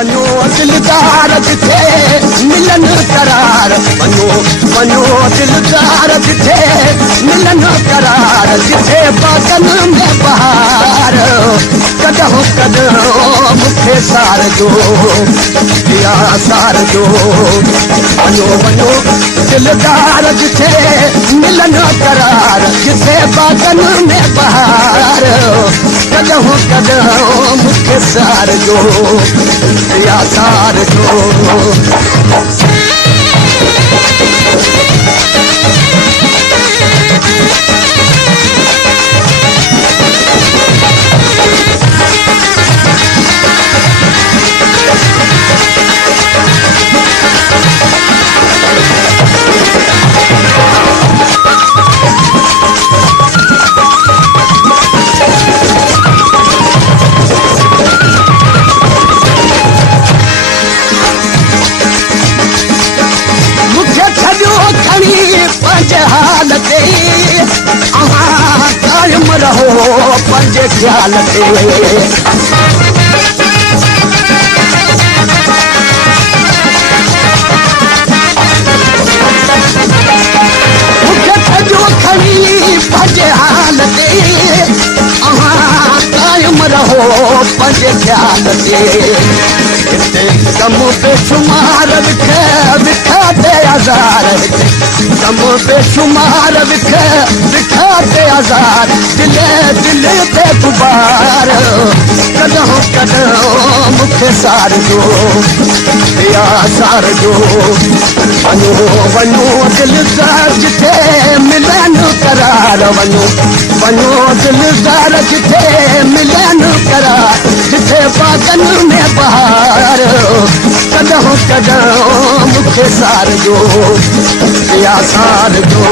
वञो दिलदार जिथे मिलन करार वञो वञो दिलदार जिथे मिलन करार जिथे बागन में बहार कदों कदों मूंखे सार जो या सार जो वञो वञो दिलदार जिथे मिलन करार जिथे बागन में बहार कदों कदों मूंखे सार जो या सार जो हाल ते कायम रहो पंहिंजे ख़्याल ते मूंखे छॾियो खणी पंहिंजे हाल ते कायम रहो पंहिंजे ख़्याल ते हिते कम बेशुमार विखा ते हज़ार कम बेशुमार विखा ते हज़ार दिल दिल ते गुबार कदों कदों मूंखे सार जो या सार जो वञो वञो दिलदार जिथे मिलन करार वञो वञो दिलदार जिथे मिलन करार जिथे बागन में बहार कदों कदों मूंखे सार जो या सार जो